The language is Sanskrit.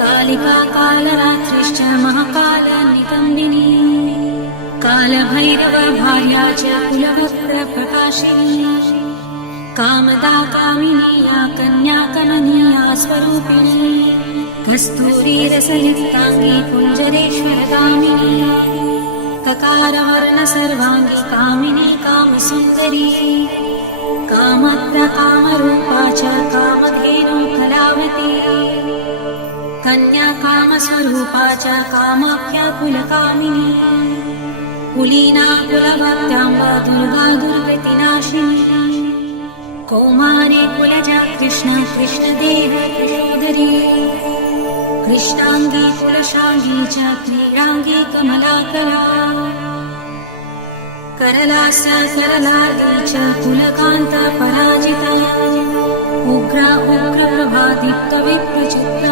कालिका कालरात्रिश्च महाकालनिकन्दिनी कालभैरव भार्या च कुलवक्त्रप्रकाशिनी कामदा कामिनी या कन्या कमनीया स्वरूपिणी कस्तूरीरसयुक्ताङ्गी कुञ्जरेश्वरगामिनी ककारवर्ण सर्वाङ्गी कामिनी कामसुन्दरी कामत्र कामरूपा च कामधेनु कलावती कन्या कामस्वरूपा च कामाख्या कुलकामिनी कुलीना कुलभक्त्याम्बा दुर्गा दुर्गतिनाशिनी कौमारे कुलजा कृष्ण कृष्णदेह यशोदरी कृष्णाङ्गी कुलशाङ्गी च क्रीडाङ्गी कमलाकला करला सरलार्दी च कुलकान्त पराजिता उग्रा उग्रप्रभादीप्तविप्रचित्रमा